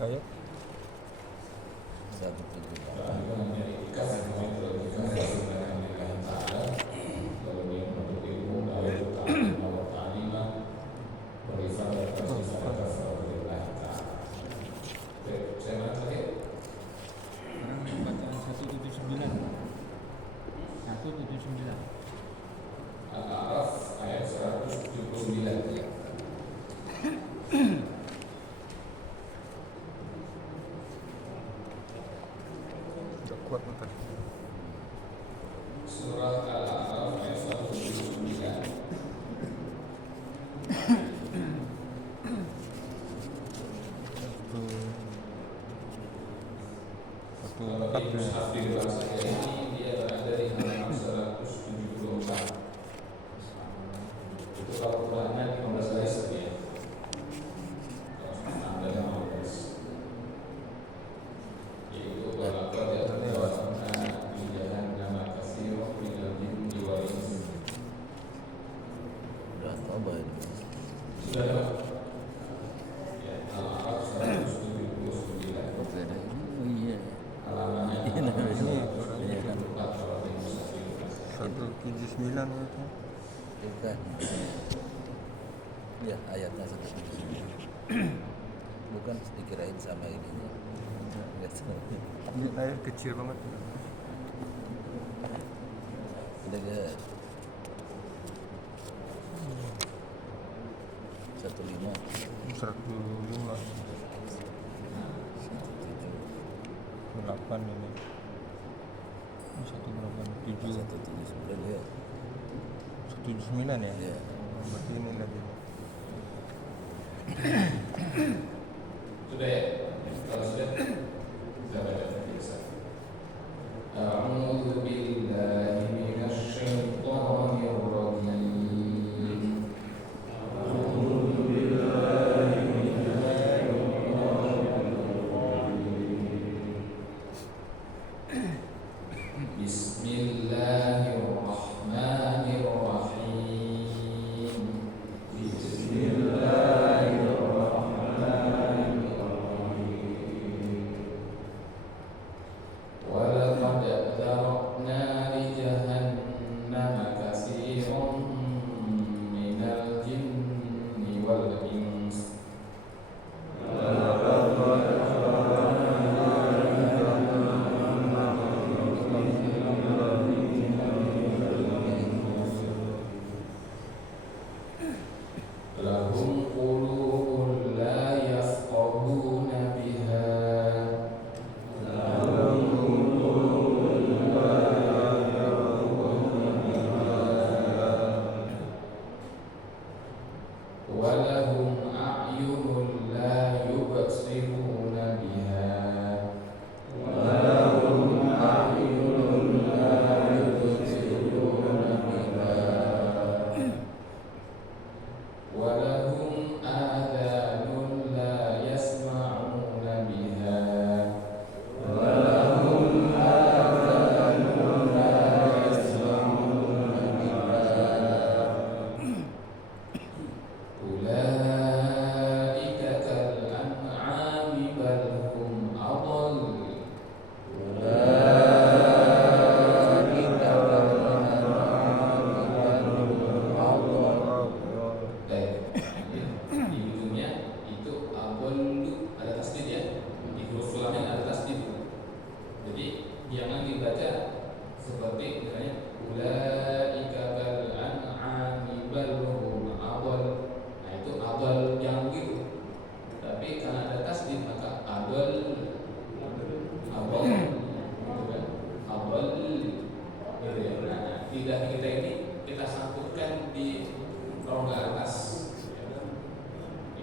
Ayo. Al-A'raf ayat 179. Kuat betul. Surah Al-A'raf ayat 179. Kalau di mushaf di depan saya ini dia berada di halaman 174. Itu kalau Qurannya 15 baris ya. Kalau Anda 15. Yaitu berlaku di atas di jalan nama kasih minal jinni wal ins. Sudah coba ini. Sudah ya? Ya, Al-A'raf 179. Oke dah. Oh iya. Halamannya Ini halaman ini 174 kalau di mushaf di depan saya. 179 itu. bukan. Ya, ayatnya 179. Bukan dikirain sama ininya. Enggak sama. Ini air kecil banget. Udah enggak. 15. 105. 8 ini. 187. 179 ya. 179 ya? Iya. Berarti ini lagi. Sudah ya? Kalau sudah, kita baca biasa. A'udzu billahi minasy syaithanir rajim. Bismillahirrahmanirrahim.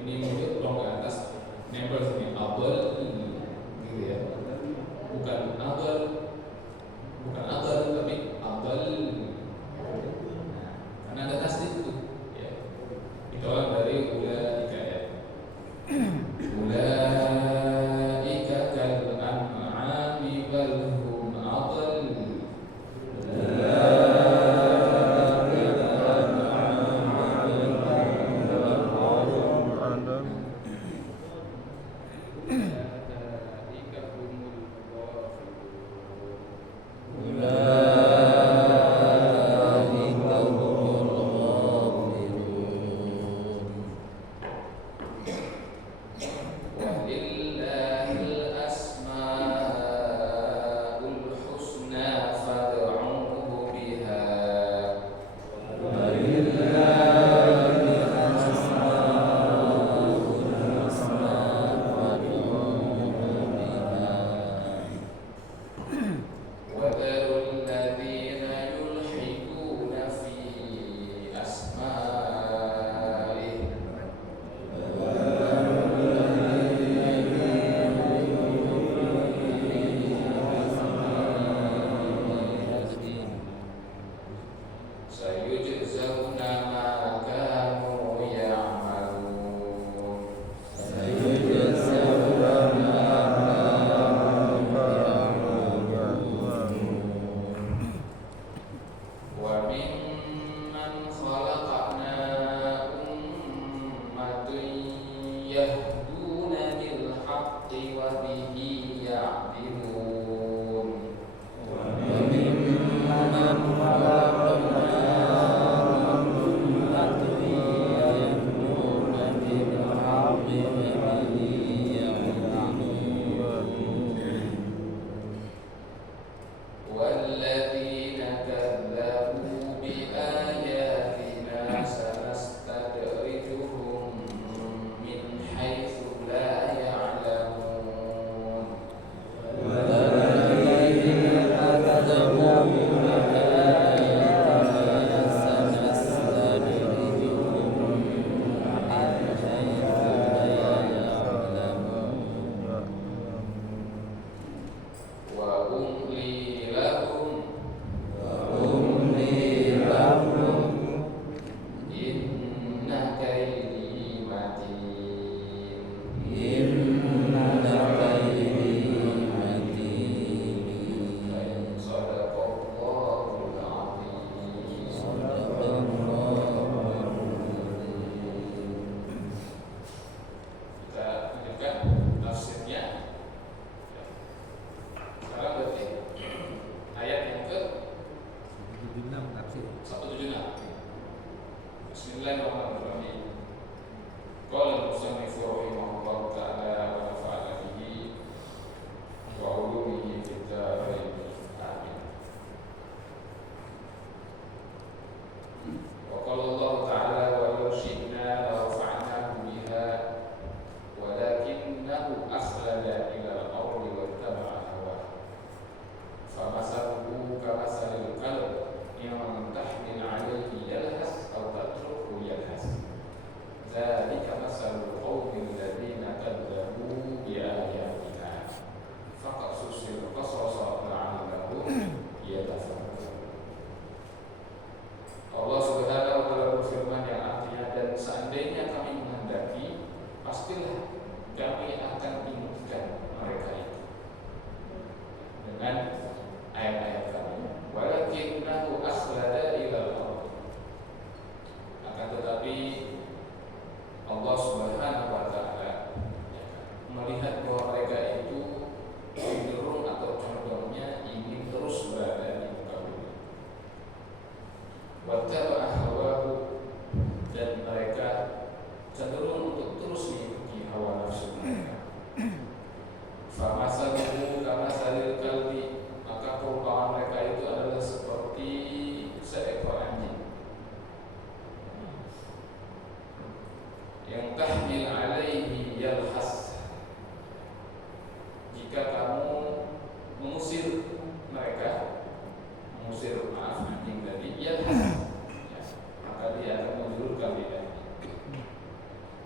ini mungkin tolong ke atas nempel sini abal gitu ya, bukan abal tapi abal. Nah, karena ada tasdid itu ya, ditolak dari ulaika ya. Ulaika kal an'ami bal hum adall.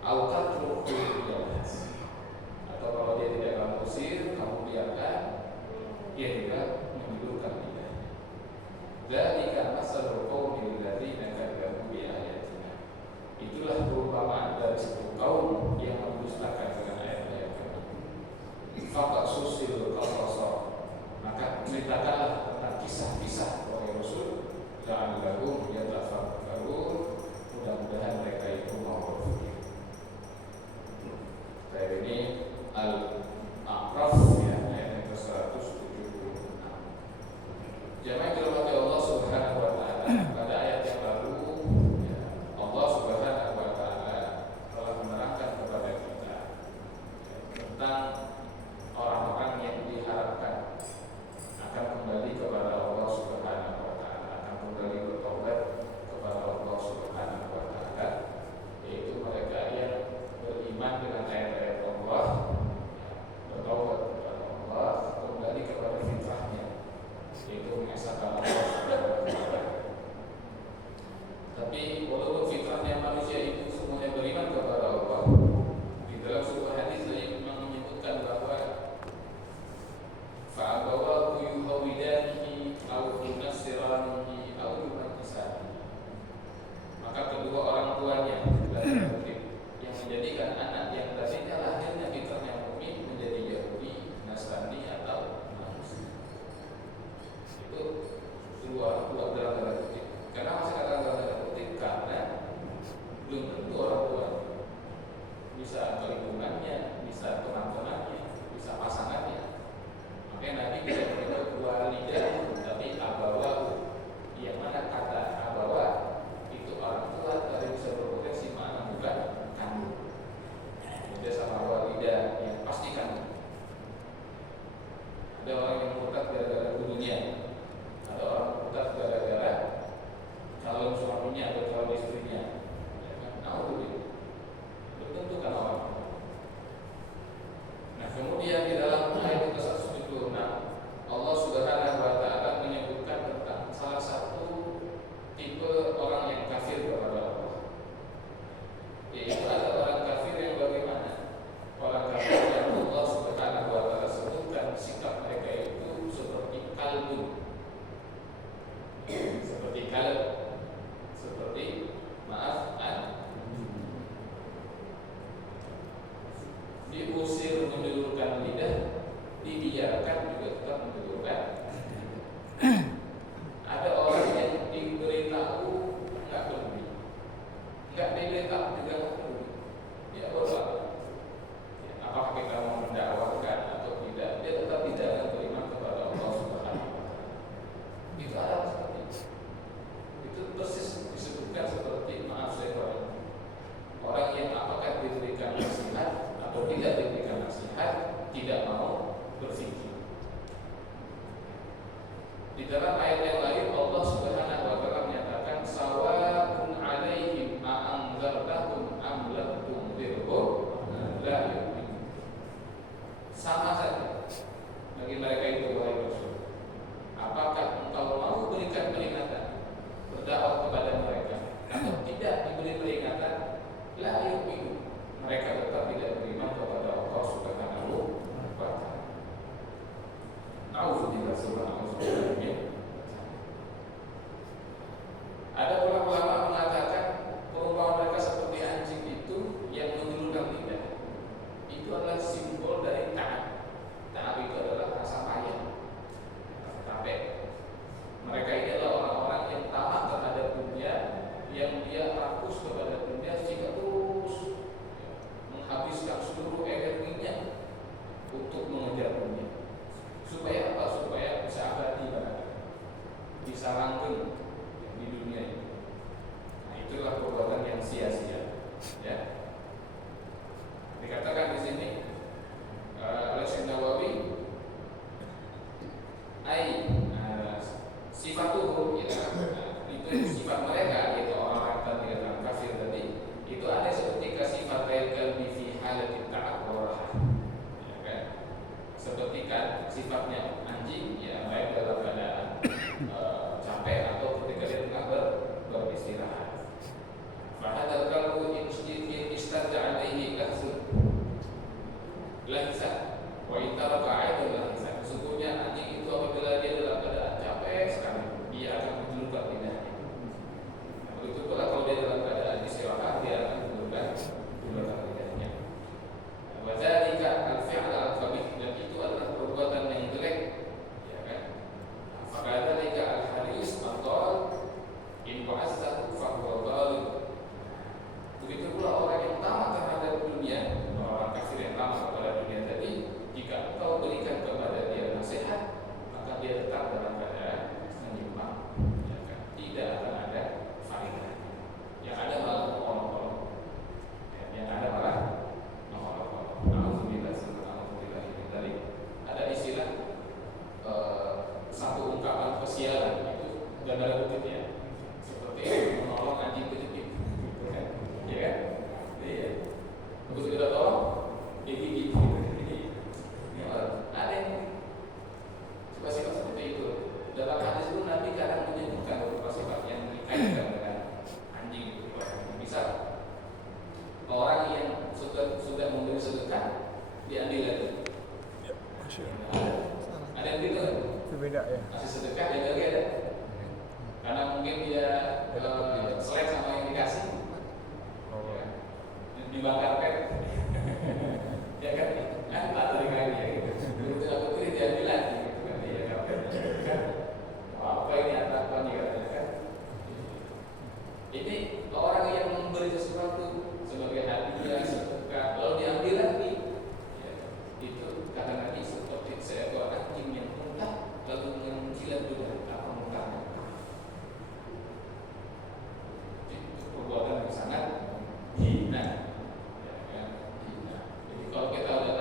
Al-qatru Fakat susil qasasa, maka ceritakanlah tentang kisah-kisah wahai Rasul, la'allahum yatafakkarun, mudah-mudahan mereka itu mau berpikir. Ayat ini Al-A'raf ya, ayat yang ke-176. Jamaah dirahmati Allah Subhanahu wa taala, pada ayat yang lalu ya, Allah Subhanahu wa taala telah menerangkan kepada kita ya, tentang orang-orang yang diharapkan akan kembali kepada Allah Subhanahu wa taala, akan kembali bertobat kepada Allah Subhanahu wa taala, yaitu mereka yang beriman dengan ayat-ayat Allah, bertobat kepada Allah, kembali kepada fitrahnya, yaitu mengesahkan Allah Subhanahu wa taala. Tapi walaupun fitrahnya manusia itu semuanya beriman kepada Allah, di dalam sebuah hadis tadi memang menyebutkan bahwa fa'abawahu yuhawidanihi au yunassiranihi au yumajjisanihi, maka kedua orang tuanya yang menjadikan anak yang tadinya lahirnya fitrahnya mukmin menjadi Yahudi, Nasrani atau Majusi. Itu kedua orang tua dalam tanda kutip. Karena masih kata dalam tanda kutip karena belum tentu orang tua bisa lingkungannya, bisa teman-temannya, bisa pasangannya. Makanya Nabi tidak menyebut walidah, tapi abawahu, yang mana kata abawa itu orang tua tapi bisa berpotensi makna bukan kandung. Beda sama walidah yang pasti kandung. Ada orang yang murtad gara-gara gurunya, ada orang murtad gara-gara calon suaminya atau calon istrinya. Belum tentu kan orang. Nah, kemudian di dalam ayat ke-176 Allah Subhanahu wa taala menyebutkan tentang salah satu tipe orang yang kafir kepada Allah. Yaitu ada orang kafir yang bagaimana? Orang kafir yang Allah Subhanahu wa taala sebutkan sikap mereka itu seperti kalbun. Seperti kalb. Seperti diusir menjulurkan lidah, dibiarkan juga tetap menjulurkan. Ada orang yang diberitahu nggak peduli, nggak diberitahu juga nggak peduli. Ya Allah, ya, apakah kita mau mendakwakan atau tidak, dia tetap tidak akan beriman kepada Allah Subhanahu wa taala. Itu ada seperti itu. Itu persis disebutkan seperti maaf saya orang yang apakah diberikan nasihat atau tidak diberikan nasihat, tidak mau berpikir. Di dalam ayat yang lain Allah Subhanahu wa taala menyatakan sawa'un 'alaihim a'anzartahum am lam tunzirhum la yu'minun. Sama saja bagi mereka itu wahai Rasul. Apakah engkau mau berikan peringatan, berdakwah kepada mereka, atau tidak diberi peringatan, la yu'minun, mereka tetap tidak beriman kepada Allah Subhanahu wa taala. Nauzubillah subhanahu wa ta'ala. Ada ulama mengatakan perumpamaan mereka seperti anjing itu yang mengelurkan lidah. Itu adalah simbol dari ta'ab. Ta'ab itu adalah rasa payah, rasa capek. Mereka ini adalah orang-orang yang tamak terhadap dunia, yang dia rakus kepada dunia sehingga terus menghabiskan seluruh energinya untuk mengejar dunia. Supaya apa? Supaya bisa abadi barang, bisa langgeng di dunia ini. Nah, itulah perbuatan yang sia-sia. Ya. Dikatakan di sini oleh Syekh Nawawi, sifatuhum itu sifat mereka, yaitu orang-orang tadi yang kafir tadi, itu ada seperti sifat kalbi fi halatit ta'ab wa rahah. Ya kan? Seperti kan sifatnya anjing, ya baik dalam keadaan capek atau ketika dia tengah beristirahat. Fahadal kalbu istadda alaihi lahzun lahzah wa intaraka aidan lahzah. Sesungguhnya anjing itu apabila dia dalam keadaan capek sekali, dia akan menjulurkan lidahnya. Begitu pula kalau dia dalam keadaan istirahat, dia akan menjulurkan lidahnya. Wa dzalika al-fi'l al-qabih, dan sedekah ya. Kasih sedekah dia lagi ada. Karena mungkin dia selek sama yang dikasih. Oh. Ya. Dibakar pet. Ya kan? Atau dengan dia gitu. Itu aku pilih dia bilang gitu kan dia kan. Apa ini atapan dia katanya kan? Ini orang yang memberi sesuatu sebagai hadiah sedekah lalu diambil lagi, ya, itu kata Nabi seperti seekor anjing yang muntah lalu menjilat juga apa muntahnya. Itu perbuatan yang sangat hina, ya kan? Hina. Jadi kalau kita udah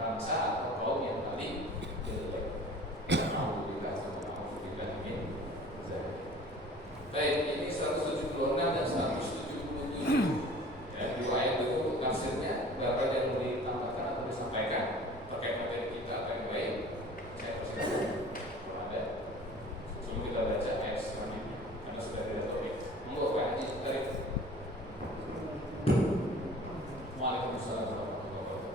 bangsa atau kaum yang paling jelek. Alhamdulillah, alhamdulillah amin. Baik, ini 176 dan 177. Ya, dua ayat itu tafsirnya berapa yang mau ditambahkan atau disampaikan terkait materi kita apa yang baik? Saya persilakan kalau ada. Sebelum kita baca ayat selanjutnya, karena sudah tidak topik. Monggo Pak Haji, tarik. Waalaikumsalam warahmatullahi wabarakatuh.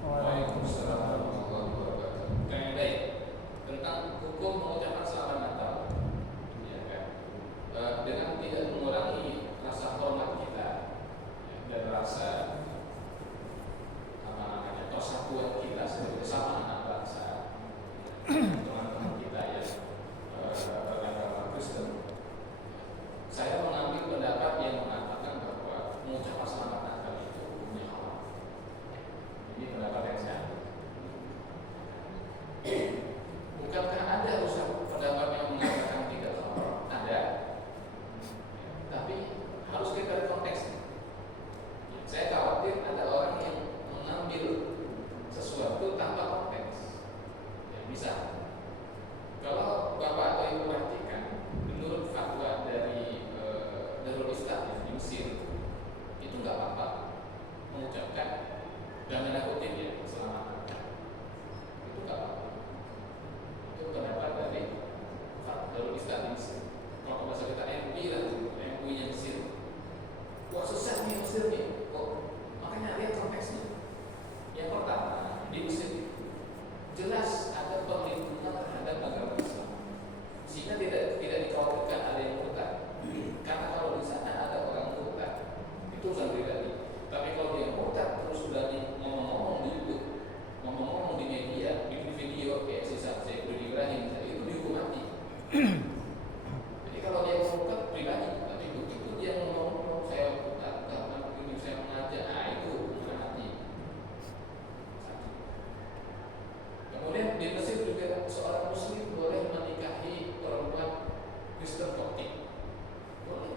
Waalaikumsalam warahmatullahi wabarakatuh. Yang baik tentang hukum mengucapkan selamat Natal, ya kan? Dengan tidak mengurangi rasa hormat kita, ya, dan rasa apa namanya persatuan kita sebagai sesama anak bangsa, teman-teman kita yang beragama Kristen. Saya mengambil pendapat yang mengatakan bahwa mengucapkan selamat Natal itu hukumnya haram. Ini pendapat yang saya ambil. Bukankah ada pendapat yang mengatakan tidak haram? Ada. Tapi harus kita lihat konteksnya. Saya khawatir ada orang yang mengambil sesuatu tanpa konteks. Ya, misal, kalau Bapak atau Ibu perhatikan, menurut fatwa dari Darul Ustadz di Mesir, itu nggak apa-apa mengucapkan dan ada kutip ya selamat Natal. Itu nggak apa-apa. Itu pendapat dari Darul Ustadz di Mesir. Kalau bahasa kita MUI lah, MUI-nya Mesir. Wah sesat nih Mesir nih. Makanya lihat konteksnya. Yang pertama di Mesir jelas ada perlindungan terhadap agama Islam, sehingga tidak dikhawatirkan ada yang murtad. Karena kalau di sana ada orang murtad, itu urusan pribadi. Tapi kalau dia murtad terus berani ngomong-ngomong di YouTube, ngomong-ngomong di media, bikin video kayak sisa saya Ibrahim, itu dihukum mati. Jadi kalau dia murtad pribadi, tapi begitu dia ngomong saya murtad, karena begini saya mengajak, itu hukuman mati. Kemudian di Mesir juga seorang Muslim boleh menikahi perempuan Kristen Koptik, boleh.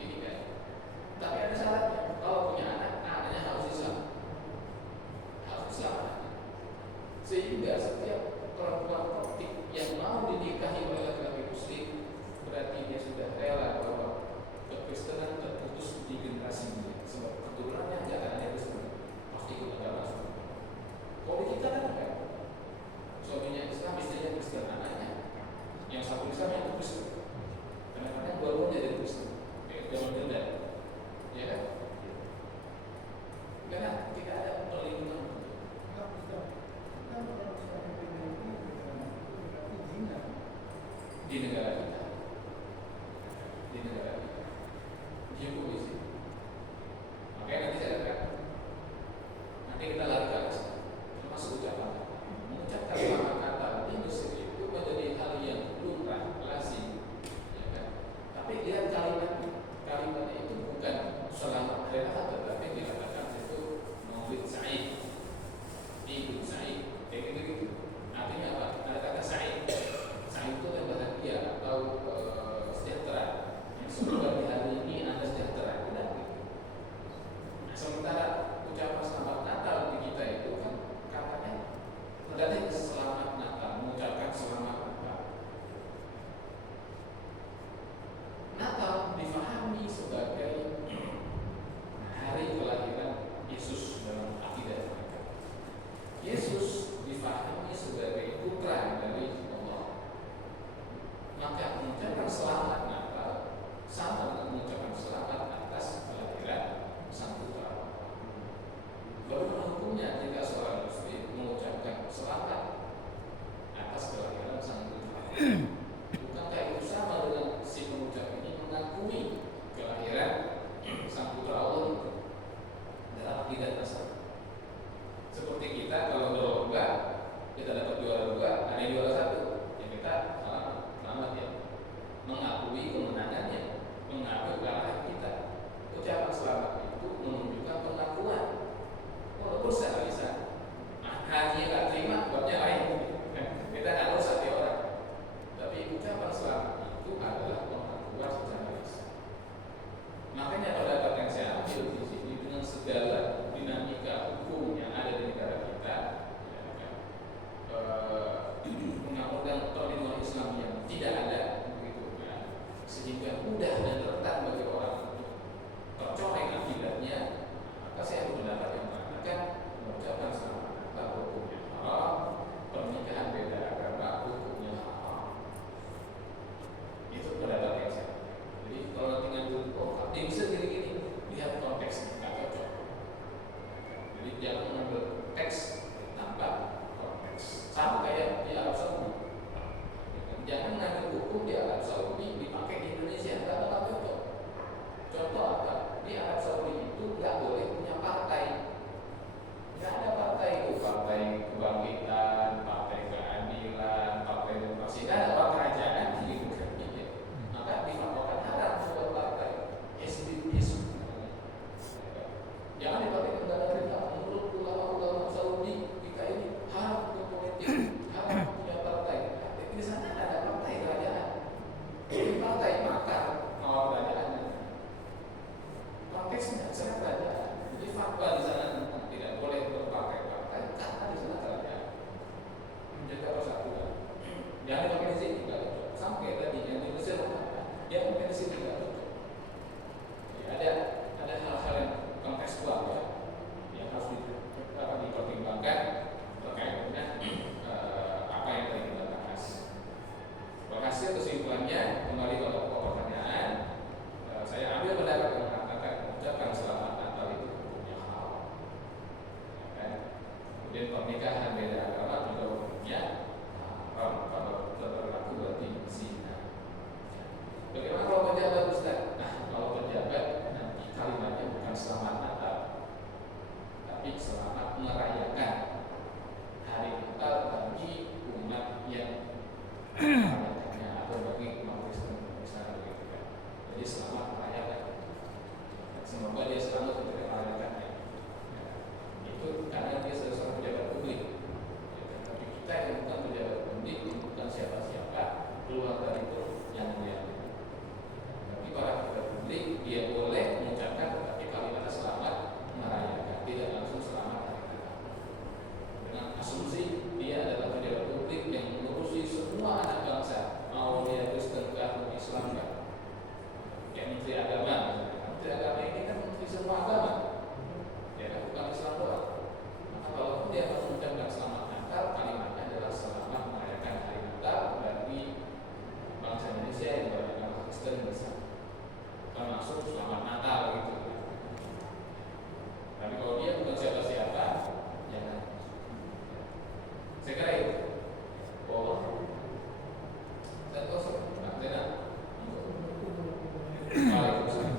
Ini kan. Tapi ada syaratnya. Kalau konteksnya sangat kerajaan. Jadi fatwa di sana tentang tidak boleh berpartai-partai karena di sana kerajaan menjaga persatuan. Jangan pakai di sini juga cocok. Sampai tadi yang di Mesir dia pakai di sini juga cocok. Ya, ada hal-hal yang kontekstual ya yang harus dipertimbangkan terkait dengan apa yang tadi kita bahas. Berhasil kesimpulannya kembali pada pokok pertanyaan. Saya ambil pendapat yang mengatakan mengucapkan selamat Natal itu hukumnya halal. Ya, kemudian pernikahan beda agama juga hukumnya haram kalau berlaku berarti zina. Bagaimana kalau pejabat Ustaz? Nah, kalau pejabat nanti kalimatnya bukan selamat Natal, tapi selamat merayakan hari Natal bagi umat yang merayakannya atau bagi umat Kristen misalnya begitu kan. Jadi selamat merayakan. Semoga dia selamat ketika merayakannya. Ya, itu karena dia seorang pejabat publik. Ya, tapi kita yang bukan pejabat publik, bukan siapa-siapa, keluar dari itu yang mulia. Tapi para pejabat publik dia boleh mengucapkan tetapi kalimatnya selamat merayakan, tidak langsung selamat hari Natal. Dengan asumsi dia adalah pejabat publik yang mengurusi semua anak bangsa, mau dia Kristen kah, Islam kah. Kayak Menteri Agama, Menteri Agama ini kan menteri semua agama, ya kan, bukan Islam doang. Maka walaupun dia mengucapkan selamat Natal, kalimatnya adalah selamat merayakan hari Natal bagi bangsa Indonesia yang beragama Kristen besar. Termasuk selamat Natal gitu. Tapi kalau dia bukan siapa-siapa, jangan. Saya kira itu. Oh, saya kosong. Nah, Zena. Waalaikumsalam.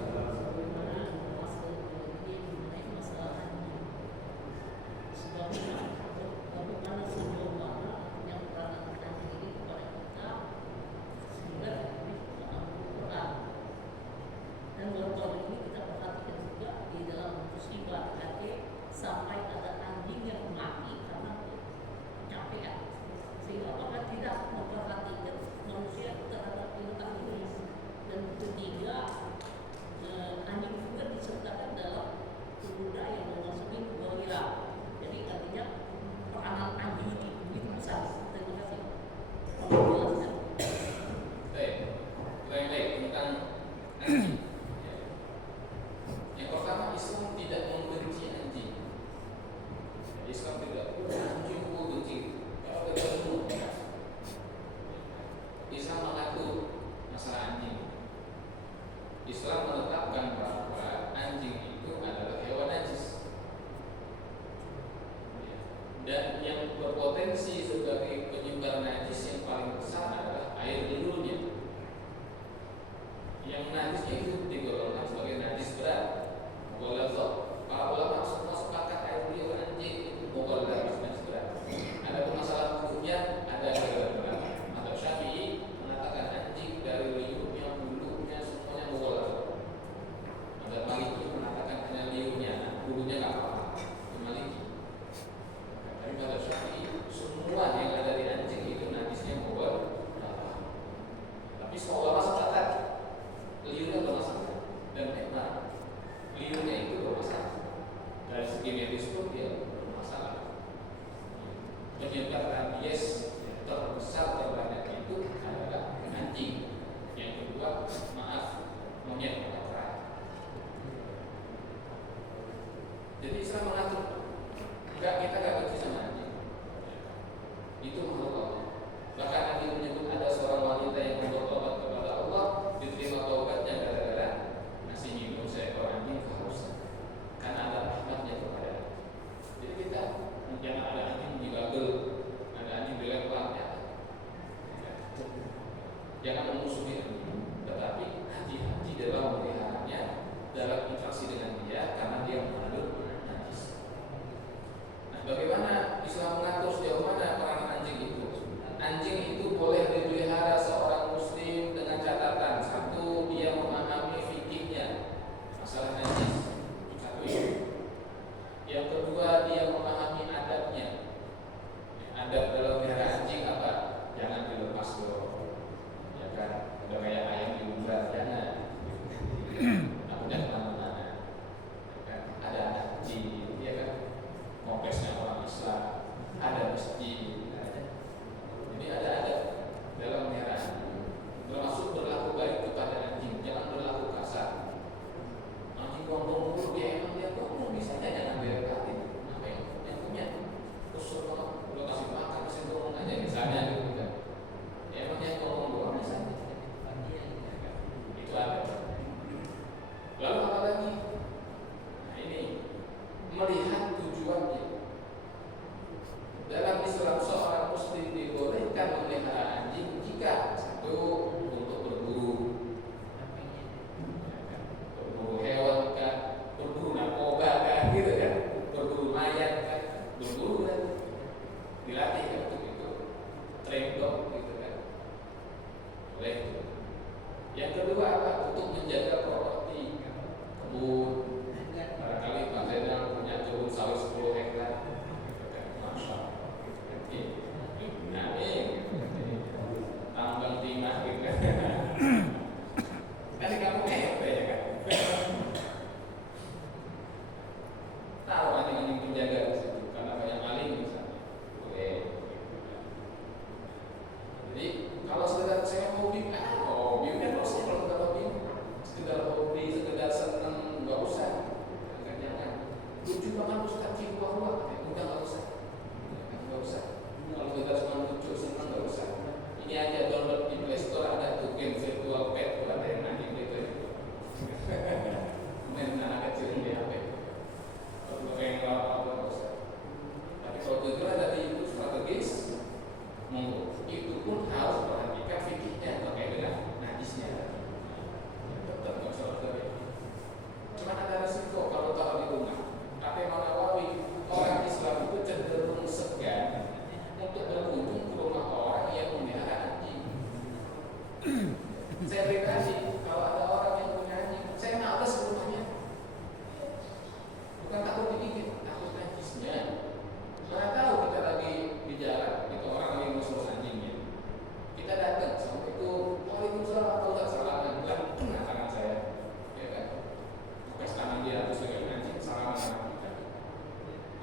Sampai ada anjing yang mati karena capek, sehingga orang tidak memperhatikan manusia terhadap binatang ini. Dan ketiga, anjing juga disertakan dalam budaya yang mengonsumsi budaya. Jadi artinya peranan anjing ini begitu besar. Terima kasih. Menjelaskan. Baik tentang anjing. Yang pertama, Islam tidak membenci anjing. Islam tidak anjing benci. Kalau kita semua, Islam mengatur masalah anjing. Islam menetapkan bahwa anjing itu adalah hewan najis, dan yang berpotensi sebagai penyebar najis yang paling besar adalah air liurnya. Yang najisnya itu digolongkan sebagai najis berat, mughaladzah. Para ulama semua sepakat air liur anjing itu mughaladzah, najis berat. Ada masalah hukumnya, ada berat. Mazhab Syafi'i mengatakan anjing dari liurnya, bulunya semuanya mughaladzah. Mazhab Maliki mengatakan hanya liurnya, bulunya nggak apa-apa. Maliki. Tapi mazhab Syafi'i semua yang ada di anjing itu najisnya mughaladzah. Tapi semua ulama sepakat liurnya bermasalah, dan memang liurnya itu bermasalah. Dari segi medis pun dia bermasalah. Penyebab rabies terbesar terbanyak itu adalah anjing. Yang kedua, monyet atau kera. Jadi Islam mengatur, kita nggak benci sama anjing. Itu makhluk Allah. Bahkan Nabi menyebut ada seorang wanita yang bertobat kepada Allah, diterima taubatnya gara-gara ngasih minum seekor anjing kehausan, karena ada rahmatnya kepada anjing. Jadi kita jangan ada anjing digagel, ada anjing dilempar, jangan memusuhi anjing, tetapi hati-hati dalam memeliharanya, dalam interaksi dengan dia, karena dia mengandung najis. Nah,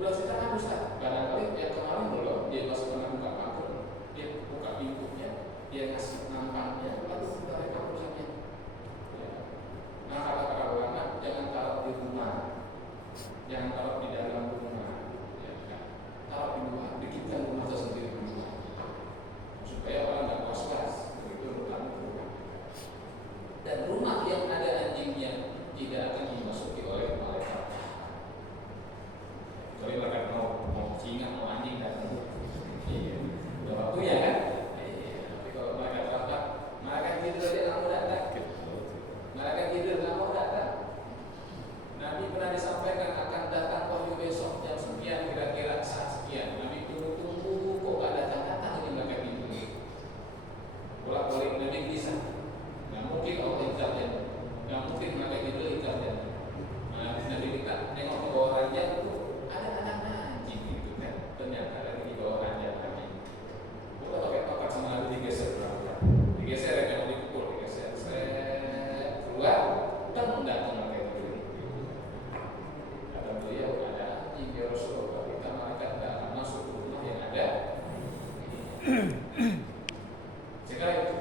12 juta kan Ustaz. Barangkali yang kemarin belum dia masih pernah buka akun, dia buka pintunya, dia ngasih nampaknya, lalu kita rekam perusahaannya. Ya. Nah kata ulama jangan taruh di rumah, jangan taruh di dalam rumah, ya, kan? Taruh di luar, bikinkan rumah tersendiri di rumah, supaya orang nggak was-was begitu rumah. Dan rumah yang ada anjingnya tidak akan dimasuki oleh malaikat. Kecuali mereka mau singa, mau anjing dan iya, udah waktunya kan? Iya. Tapi kalau mereka terlambat, mereka tidur aja nggak mau datang. Mereka tidur nggak mau datang. Nabi pernah disampaikan akan datang wahyu besok jam sekian, kira-kira saat sekian. Nabi tunggu kok nggak datang ini mereka tidur. Bolak-balik Nabi bisa. Nggak mungkin Allah ikhlasnya, nggak mungkin mereka tidur ikhlasnya. Nah, Nabi kita nengok ke bawah ranjang itu ada anak anjing gitu kan, ternyata ada di bawah ranjang tadi. Bukan pakai tongkat sama Nabi digeser berangkat, digeser ya kalau dipukul, digeser, keluar, datang mereka tidur. Kata beliau ada anjing ya Rasulullah, kita mereka tidak akan masuk ke rumah yang ada. Sekarang itu.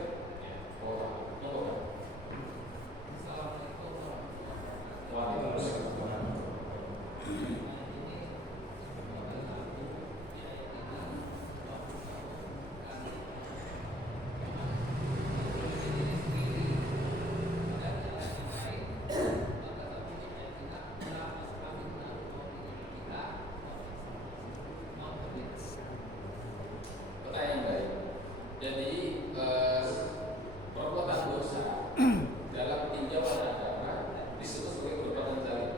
Pertanyaan baik. Jadi perbuatan dosa dalam tinjauan agama disebut sebagai perbuatan zalim.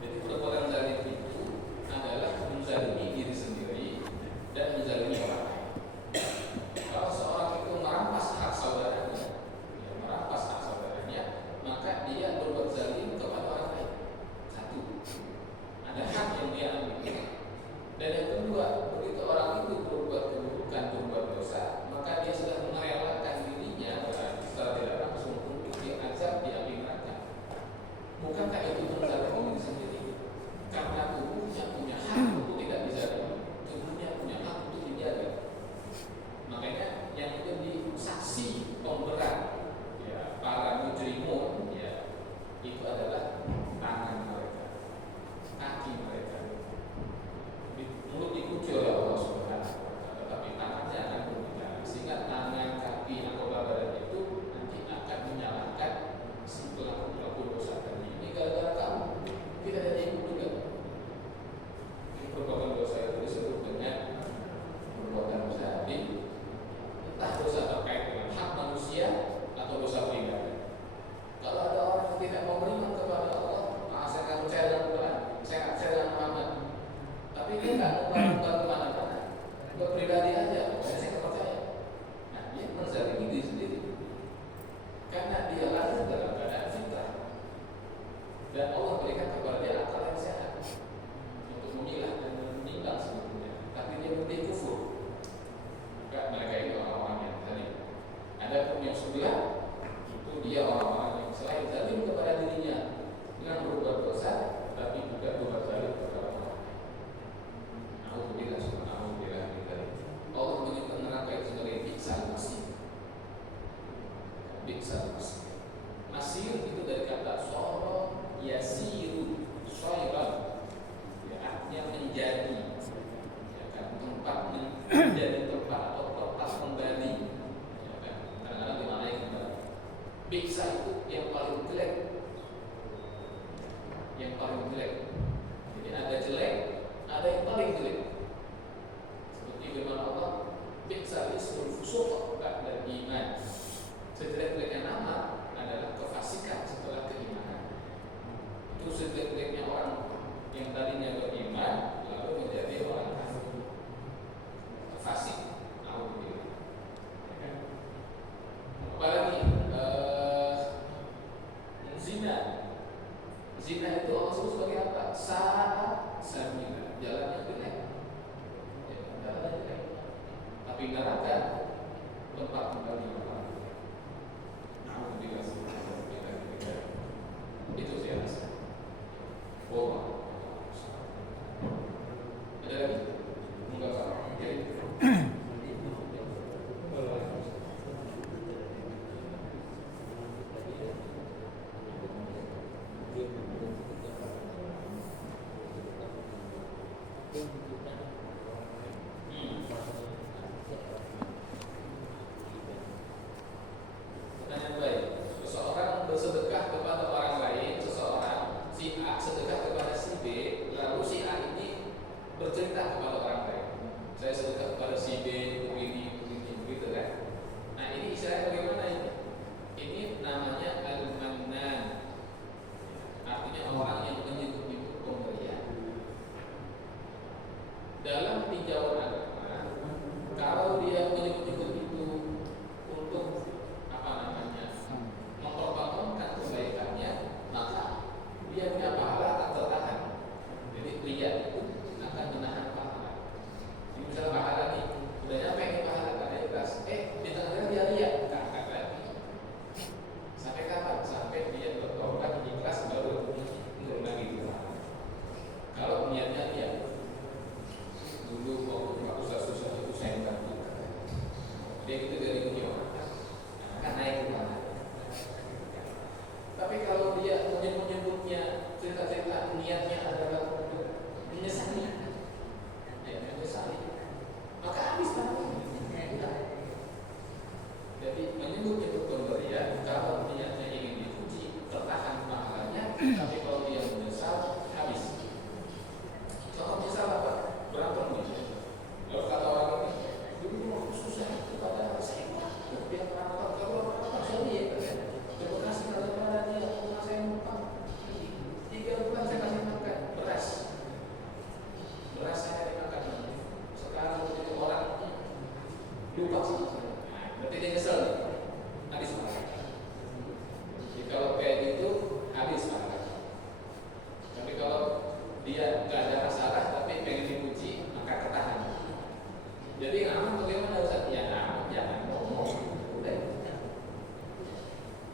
Jadi perbuatan zalim itu adalah menzalimi diri sendiri dan menzalimi orang lain. Kalau seorang itu merampas hak saudaranya, maka dia berbuat zalim kepada orang lain. Satu, ada hak yang dia ambil. Dan yang kedua, begitu orang itu berbuat keburukan, berbuat dosa, maka dia sudah merelakan dirinya secara tidak langsung untuk diazab di api neraka. Bukankah itu menzalimi diri sendiri? Karena tubuhnya punya hak untuk tidak dizalimi, tubuhnya punya hak untuk dijaga. Makanya yang menjadi saksi pemberat ya, para mujrimun ya, itu adalah tangan mereka, kaki mereka. Mulut dikunci oleh Allah Subhanahu wa Ta'ala, tetapi tangannya akan berbicara, sehingga tangan, kaki, anggota badan itu nanti akan menyalahkan si pelaku dosa tadi. Ini gara-gara kamu, tidak ada yang ikut juga. Perbuatan dosa itu disebut dengan perbuatan dosa entah dosa terkait dengan hak manusia atau dosa pribadi. Kalau ada orang yang tidak mau beriman kepada Allah, saya nggak percaya dengan Quran, saya nggak percaya dengan Muhammad, tapi dia nggak mau kemana-mana, buat pribadi aja, saya nggak percaya. Nah, dia menzalimi diri sendiri karena dia lahir dalam keadaan fitrah dan Allah berikan kepada dia akal yang sehat untuk memilah dan menimbang sebetulnya, tapi dia memilih kufur. Mereka itu orang-orang yang tadi. Ada pun yang sebelah itu dia orang-orang yang selain zalim kepada dirinya dengan berbuat dosa, tapi juga berbuat zalim kepada Allah. Alhamdulillah, alhamdulillah. Allah menyebut neraka itu sebagai biksal masir. Biksal masir. Masir itu dari kata soro yasiru, soiran, ya, artinya menjadi, ya kan, tempat menjadi tempat atau tempat kembali, ya kan, kadang-kadang dimana kembali. Biksa itu yang paling jelek, yang paling jelek. Jadi ada jelek, ada yang paling jelek. Seperti firman Allah, biksa ismul fusuq ba'da iman. Sejelek-jeleknya nama adalah kefasikan setelah keimanan. Itu sejelek-jeleknya orang yang tadinya beriman lalu menjadi orang kafir, fasik. Alhamdulillah. Apalagi zina. Zina itu Allah sebut sebagai apa? Sa'a sabila, jalan yang jelek. Ya, jalan yang jelek. Tapi neraka tempat kembali orang. Alhamdulillah. Itu saya rasa. Pertanyaan baik. Seseorang bersedekah kepada orang lain, seseorang si A sedekah kepada si B, lalu si A ini bercerita kepada orang lain. Saya sedekah kepada si B begini, begitu kan? Nah ini istilahnya bagaimana ini? Ini namanya al-mannan. Artinya orang yang menyebut-nyebut pemberian. Dalam tinjauan agama, kalau dia menyebut-nyebut itu untuk apa namanya mempertontonkan kebaikannya, maka dia punya pahala akan tertahan. Jadi lihat itu akan menahan pahala. Ini misalnya pahala nih, udah nyampe nih pahala karena ikhlas. Di tengah-tengah dia lihat, angkat lagi. Sampai kapan? Sampai dia bertobat ikhlas baru turun lagi. Kalau niatnya dia dulu waktu aku susah-susah itu saya bantu. Dia gitu dari dunia kan naik ke mana. Tapi kalau dia menyebut-nyebutnya cerita-cerita niatnya adalah untuk menyesali, maka habis pahalanya. Jadi menyebut-nyebut pemberian kalau niatnya ingin dipuji tertahan pahalanya, tapi kalau dia menyesal habis. Kalau menyesal apa? Berantem gitu. Kalau kata orang ini, dulu waktu susah itu pada saya kuat, dia pernah kalau saya lihat, terima kasih kepada dia, saya numpang 3 bulan saya kasih makan beras saya dimakan. Sekarang itu orang lupa sama saya. Berarti dia kesel nih, habis pahala. Jadi kalau kayak gitu habis pahala. Tapi kalau dia nggak ada masalah tapi pengen dipuji maka ketahan. Jadi aman bagaimana Ustaz? Ya aman, jangan ngomong. Udah.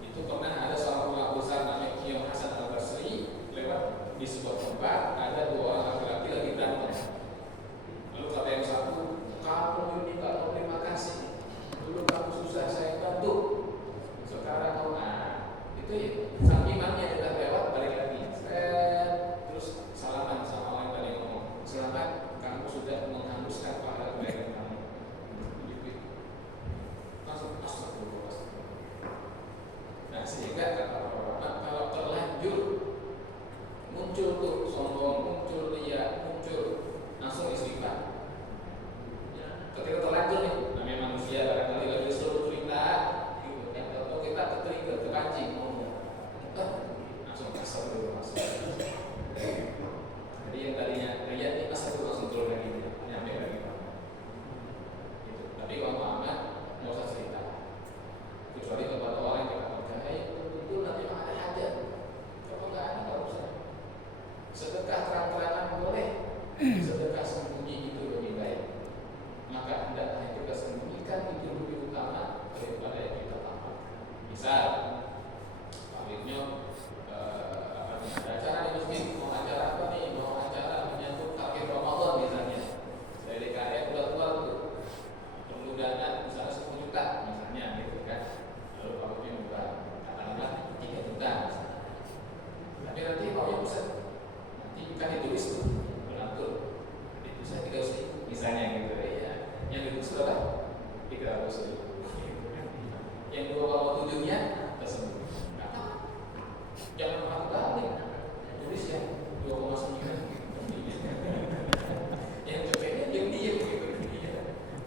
Itu pernah ada seorang ulama besar namanya Kiai Hasan Al-Basri lewat di sebuah tempat, ada 2 orang laki-laki lagi berantem. Lalu kata yang satu, kamu ini nggak mau terima kasih. Dulu kamu susah saya bantu. Sekarang kamu itu ya, sang imamnya sudah lewat balik lagi. Terus salaman sama orang yang tadi ngomong. Selamat, kamu sudah menghanguskan pahala kebaikan kamu. Langsung astagfirullah. Nah sehingga kata orang kalau terlanjur muncul tuh sombong, muncul ria, muncul langsung istighfar. Ketika terlanjur nih, namanya manusia barangkali lagi seluruh cerita, gitu kan? Atau kita ketrigger, kepancing ngomong, langsung astagfirullah. Jadi yang tadinya ria ini astagfirullah langsung turun lagi, nyampe lagi. Gitu. Tapi kalau aman, nggak usah cerita. Kecuali kepada orang yang kita percaya, itu nanti ada hajat. Kalau nggak ada, nggak usah. Sedekah terang-terangan boleh, sedekah sembunyi itu lebih baik. Maka hendaknya kita sembunyikan itu lebih utama daripada yang kita tampak. Misal, Pak Wirnyo ada acara di masjid, mau acara apa nih? Mau acara menyambut target Ramadan misalnya. Dari DKM udah keluar tuh, perlu dana misalnya 10 juta misalnya gitu kan. Lalu Pak Wirnyo buka katakanlah 3 juta misalnya. Tapi nanti maunya bisa nanti kan ditulis tuh, mengatur. Itu saya 300.000 misalnya gitu ya. Yang ditulis berapa? 300.000. Yang 2,7-nya tersebut. Jangan pernah balik. Tulis ya 2,9. Yang cepetnya diam-diam gitu.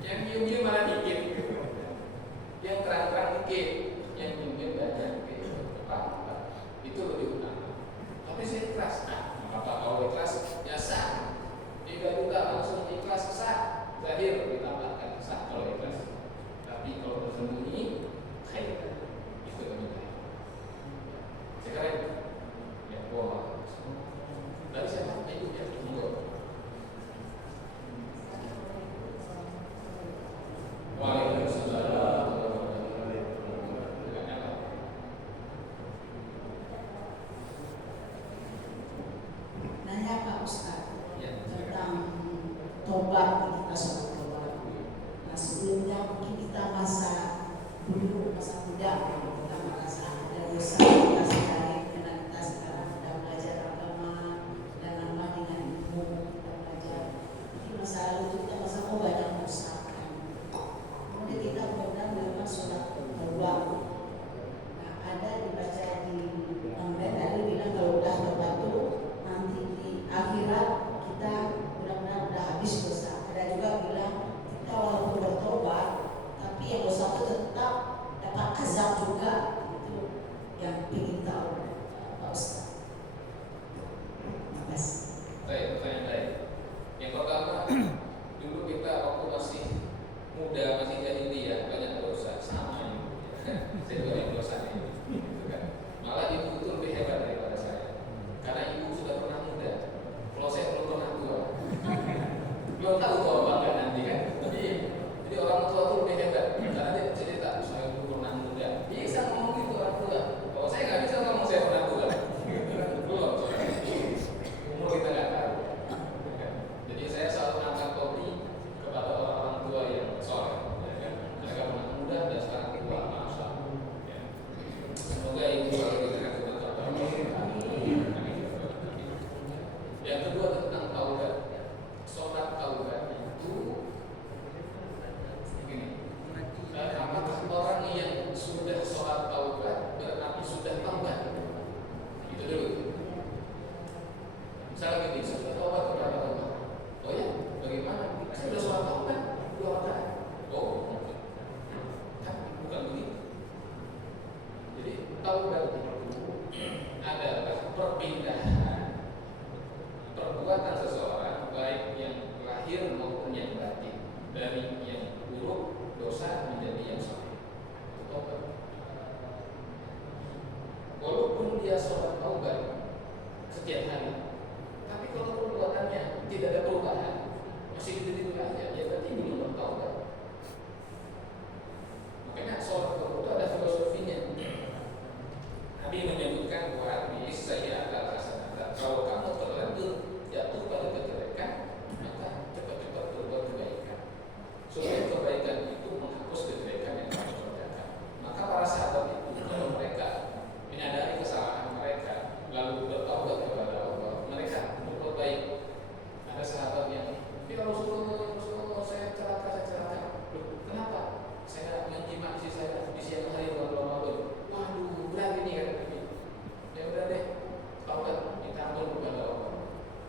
Yang diam-diam malah dikit gitu. Yang terang-terang dikit, yang diam-diam banyak gitu. Apa? Itu lebih utama. Tapi saya ikhlas. Apa kalau ikhlas? Ya sah. tidak ada perubahan, masih gitu-gitu aja, ya berarti belum bertaubat. Makanya sholat itu ada filosofinya. Nabi menyebutkan buat hadis saya adalah hasanah. Kalau kamu terlanjur jatuh pada kejelekan, maka cepat-cepat berbuat kebaikan. Supaya kebaikan itu menghapus kejelekan yang kamu kerjakan. Maka para sahabat itu kalau mereka menyadari kesalahan mereka, lalu bertaubat kepada Allah, mereka berbuat baik. Ada sahabat yang, ya Rasulullah, saya celaka. Kenapa? Saya menyimak istri saya di siang hari bulan Ramadan. Waduh, berat ini kan Nabi. Ya udah deh, taubat, minta ampun kepada Allah.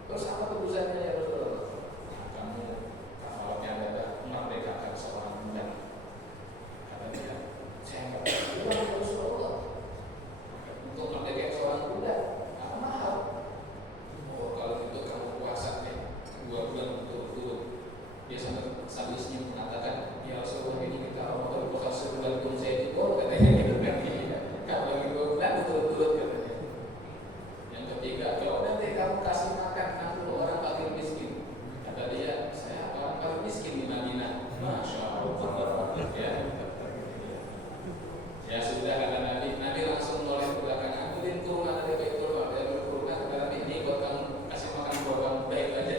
Terus apa tebusannya ya Rasulullah? Nah, kamu kafalnya adalah memerdekakan seorang budak. Kata dia, saya nggak tahu ya Rasulullah. Untuk merdekakan seorang budak, apa mahal? Oh, kalau itu kamu puasa deh, 2 bulan berturut-turut. Dia sambil senyum mengatakan, ya Rasulullah ini kita Ramadan puasa sebulan pun saya dibawa, katanya gitu kan. Kalau lagi 2 bulan berturut-turut katanya. Yang ketiga, kalau nanti kamu kasih makan 60 orang fakir miskin, kata dia, saya orang fakir miskin di Madinah. Masya Allah. Ya sudah kata Nabi langsung noleh ke belakang, ambilin kurma dari Baitul Mal, dari kurma kata Nabi, ini buat kamu kasih makan buat kamu baik aja.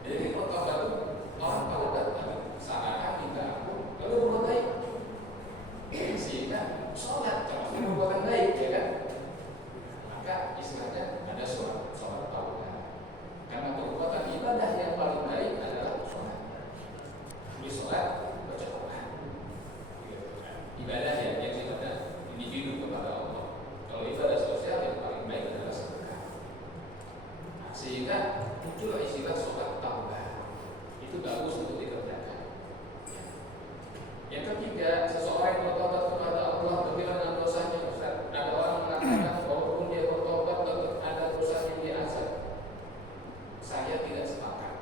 Jadi kalau orang taubat saat minta ampun lalu berbuat baik, sehingga sholat termasuk perbuatan baik, ya kan? Maka istilahnya ada sholat taubat. Karena perbuatan ibadah yang paling baik adalah sholat. Di sholat baca Quran, ibadah yang sifatnya individu kepada Allah. Kalau ibadah sosial yang paling baik adalah sedekah. Nah, sehingga muncul istilah sholat taubat. Itu bagus untuk dikerjakan. Yang ketiga, seseorang yang bertobat kepada Allah bagaimana dosanya? Ustaz? Ada orang mengatakan walaupun dia bertobat tetap ada dosa yang dia azab. Saya tidak sepakat.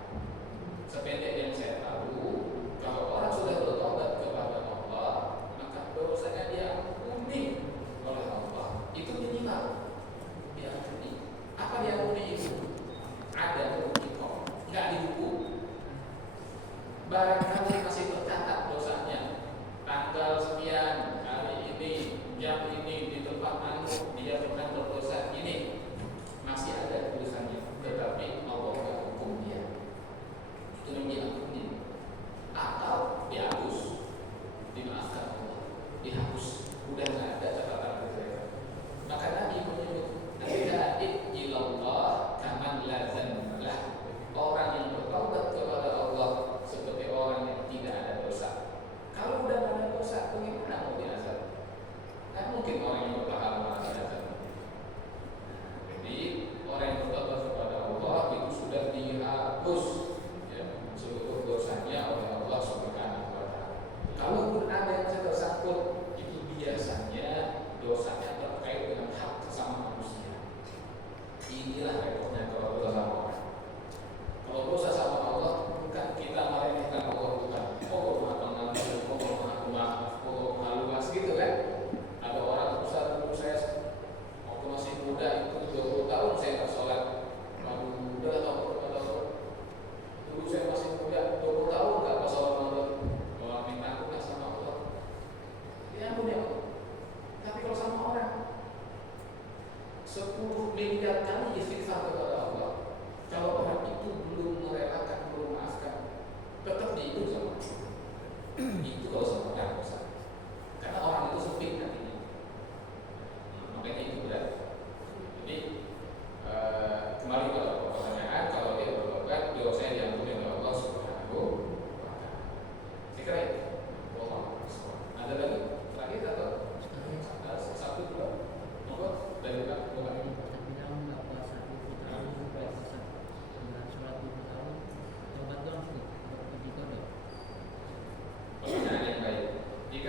Sependek yang saya tahu, kalau orang sudah bertobat kepada Allah, maka dosanya dia ampuni oleh Allah. Itu minimal. Dia ampuni. Apa dia ampuni itu? Ada bukti kok, nggak dihukum. Barangkali masih tercatat dosanya, tanggal sekian, hari ini, jam ini, di tempat anu, dia pernah berdosa ini, masih ada tulisannya, tetapi Allah nggak hukum dia. Itu yang diampuni. Atau dihapus, dimaafkan Allah, dihapus, udah nggak ada catatan kejelekan. Maka Nabi menyebut, "Hadaid ilallah kaman la dzanbah." Orang yang bertaubat kepada Allah seperti orang yang tidak ada dosa. Kalau udah ada dosa, bagaimana mau diazab? Kan mungkin orang yang berpahala malah diazab. Jadi orang yang bertaubat kepada Allah itu sudah dihapus, ya, seluruh dosanya oleh Allah Subhanahu wa Ta'ala. Kalaupun ada yang tersangkut, itu biasanya dosanya terkait dengan hak sesama manusia. Inilah repotnya kalau dosa sama orang. Kalau dosa sama Allah, bukan kita meremehkan Allah, bukan. Oh, maha pengampun, oh, maha pemaaf, oh, maha luas, gitu kan? Ada orang besar dulu saya waktu masih muda itu 20 tahun saya nggak sholat. Lalu udah tahu kepada Allah. Dulu saya masih muda 20 tahun nggak pas sholat malam. Kalau minta ampun sama Allah, ya ampun ya Allah. Tapi kalau sama orang 10 miliar kali istighfar kepada Allah, kalau orang itu belum merelakan, belum maafkan, tetap dihitung sama Allah. Itu kalau sama orang dosa. Karena orang itu sempit hatinya. Makanya itu berat. Jadi kembali ke pertanyaan, kalau dia bertobat, dosanya diampuni oleh Allah Subhanahu wa Ta'ala. Saya kira itu. Allah. Ada lagi? Terakhir atau? Satu dua. Monggo dari Pak. Pertanyaan yang baik. Jika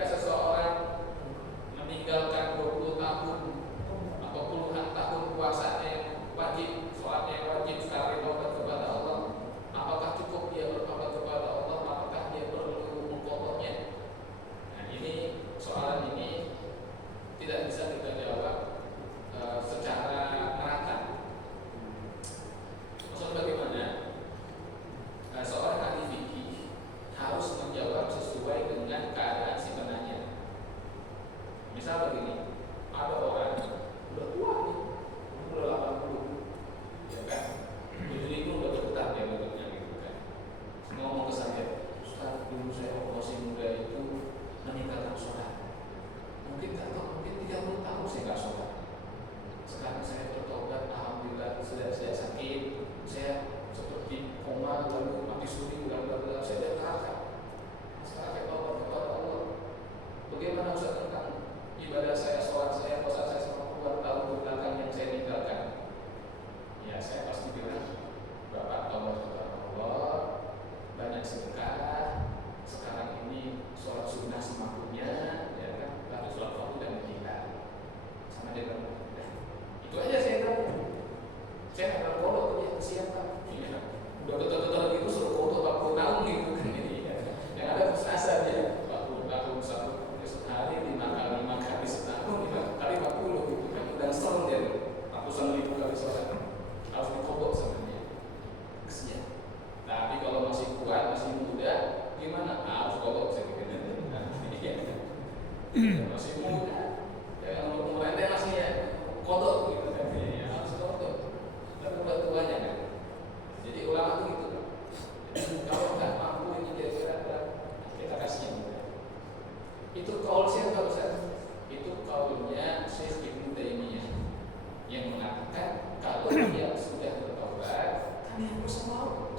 maka kalau dia sudah bertobat, kan dia harus mau,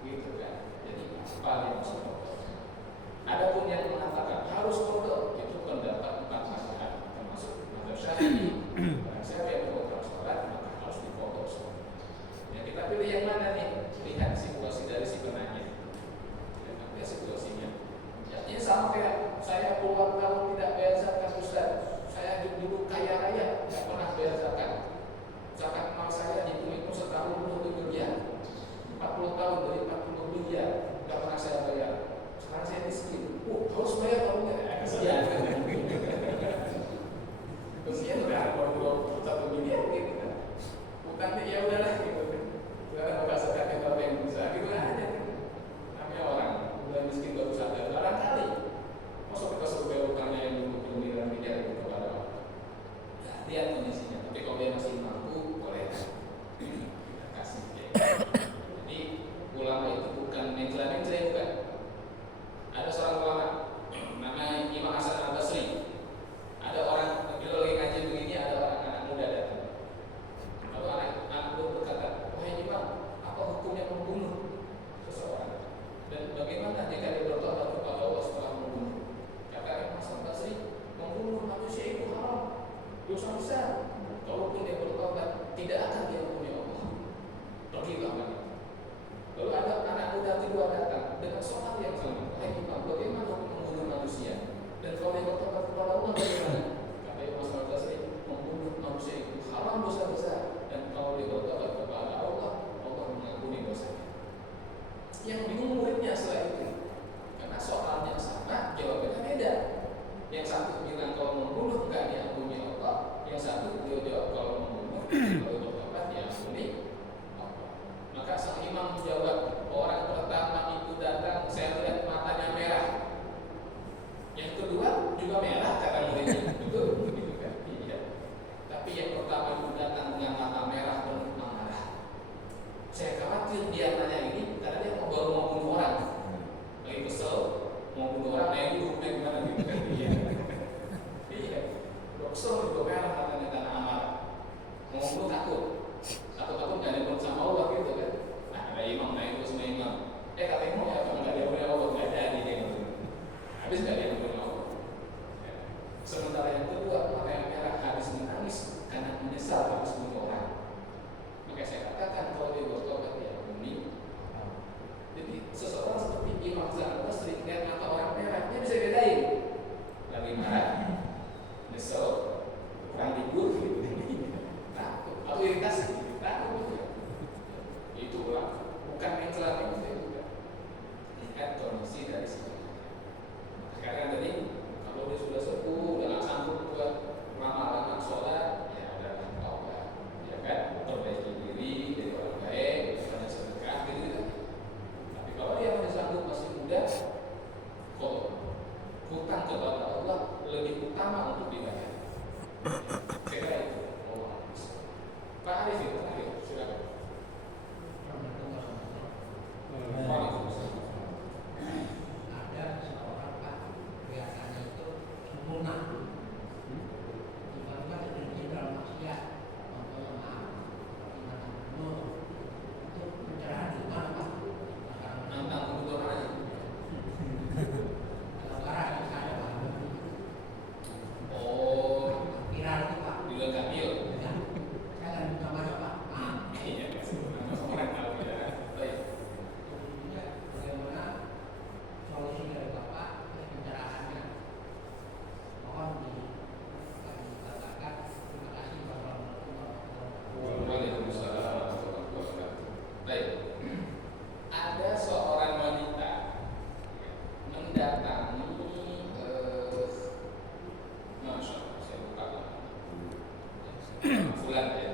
gitu kan? Jadi apa yang harus bertobat? Adapun yang mengatakan harus bertobat itu pendapat 4 mazhab, termasuk mazhab Syafi'i. Barang siapa yang memotong sholat maka harus dipotong sholat. Ya kita pilih yang mana nih? Lihat situasi dari si penanya. Ya, situasinya. Ya, sama kayak saya puluhan tahun tidak bayar zakat Ustaz. Saya dulu kaya raya, tidak pernah bayar zakat. Zakat mal saya itu setahun 20 miliar. 40 tahun dari 40 miliar tidak pernah saya bayar. Sekarang saya miskin. Harus bayar kalau enggak? Kesian. Kesian udah 21 miliar gitu kan. Bukannya ya udahlah gitu kan. Sekarang bakal zakatnya berapa yang bisa gitu aja. Namanya orang udah miskin baru sadar barangkali. Masa kita suruh bayar utangnya yang 20 miliar itu kepada orang. Nah, lihat kondisinya. Tapi kalau dia masih mampu, boleh kita kasih. Jadi ulama itu bukan mencela-mencela, bukan. Ada seorang ulama namanya Imam Hasan Al-Basri. Ada orang bila lagi ngaji begini, ada orang anak muda datang. Lalu anak muda berkata, wahai Imam, apa hukumnya membunuh seseorang? Dan bagaimana jika dia bertobat kepada Allah setelah membunuh? Kata Imam Hasan Al-Basri, membunuh manusia itu haram, dosa besar. Kalaupun dia bertobat, tidak akan diampuni Allah. Pergilah wanita. Lalu ada anak muda kedua datang dengan soal yang sama. Wahai Imam, bagaimana hukum membunuh manusia? Dan kalau dia bertobat kepada Allah bagaimana? Kata Imam Hasan Al-Basri, membunuh manusia itu haram, dosa besar. Dan kalau dia bertobat kepada Allah, Allah mengampuni dosanya. Yang bingung muridnya setelah itu, karena soalnya sama, jawabannya beda. Yang satu bilang kalau membunuh enggak diampuni Allah, yang satu dia jawab kalau membunuh, kalau bertobat diampuni Allah. Maka sang imam menjawab, orang pertama itu datang, saya lihat matanya merah. Yang kedua juga merah, kata muridnya. Betul, gitu kan? Iya. Tapi yang pertama itu datang dengan mata merah penuh amarah. Saya khawatir dia nanya ini karena dia baru mau bunuh orang, lagi kesel mau bunuh orang, nah itu hukumnya gimana gitu kan? Iya. Iya. Kesel juga merah matanya karena amarah. Mau bunuh takut nggak ada pun sama Allah gitu kan? Nah ada imam, nah itu semua imam. Kata imam ya kalau nggak diampuni Allah nggak jadi dia gitu. Habis nggak diampuni Allah. Ya. Sementara yang kedua mata yang merah habis menangis karena menyesal habis bunuh orang. Maka saya katakan kalau dia bertobat diampuni. Jadi seseorang seperti Imam Hasan Al-Basri lihat mata orang merah, dia bisa bedain lagi marah, nyesel, kurang tidur, gitu. Takut atau iritasi, takut. Itulah bukan mencela itu kan. Lihat kondisi dari situ. Sekarang tadi kalau dia sudah sepuh, udah nggak sanggup buat lama-lama sholat, ya udah taubat, ya kan, perbaiki diri jadi orang baik, banyak sedekah, gitu. Tapi kalau dia masih sanggup, masih muda, kok hutang kepada Allah lebih utama untuk dibayar. Kira itu. Pak Arif itu, silakan. Ada seorang Pak kelihatannya itu sempurna, tiba-tiba terjadi dalam maksiat, contohnya maaf, itu pencerahan di mana Pak? Tentang kebutuhan aja. Kalau sekarang ada Pak. Oh, Viral itu Pak. dilengkapi ya. Saya akan minta mana Pak? Maaf. Iya, orang tahu ya. Baik. Kemudian bagaimana solusi dari Bapak pencerahannya? Mohon dikatakan. Terima kasih Bapak. Waalaikumsalam warahmatullahi wabarakatuh. Baik. Ada seorang wanita mendatangi Masya Allah, saya lupa Fulan ya.